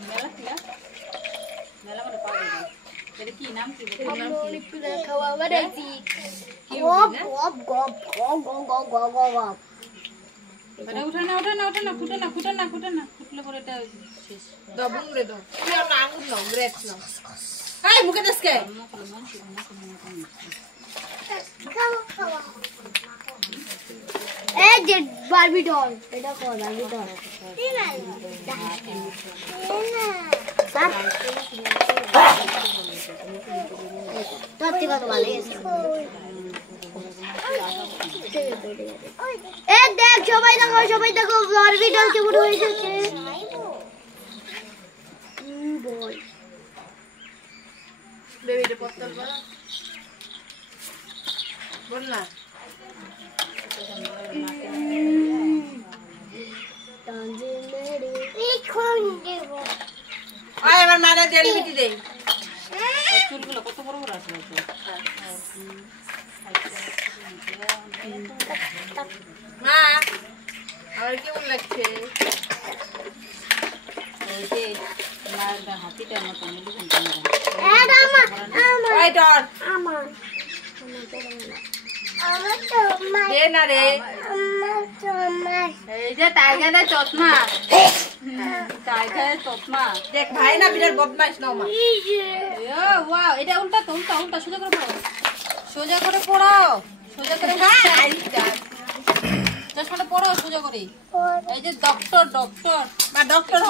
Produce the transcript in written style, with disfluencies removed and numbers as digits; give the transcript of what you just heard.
মেলা কি মেলা মানে পাওয়া যায় এটা কি নাম কি একটু খাওয়া বানাইছি গপ গপ গপ গপ গপ গপ গপ মানে উঠে না ফুটলে পরে এটা শেষ দবুন রে দাও তুই আর আঙুর নাও গ্রেপস নাও এই মুখে দেশকে এই যে বারবি ডল এটা কো বারবি ডল স্যার তোতে কত ভালো আছে এ দেখ সবাই দেখো বারবি ডল কেমন হয়েছে বল বেবিটা পত্তল বল না আয় আমার মারা জেলি মিটি দেই চুলগুলো কত বড় বড় আছে মা আর কেমন লাগছে ওই যে না হাতিটার মতো মিলি ওই ডর আমার দে না রে এই যে টাইগারের চশমা টাইগারের চশমা দেখ ভাই না বিরাট বদমাইশ নাও মা ওয়াও এটা উল্টা সোজা করে পড়াও চশমাটা পড়াও সোজা করে এই যে ডক্টর মা ডক্টর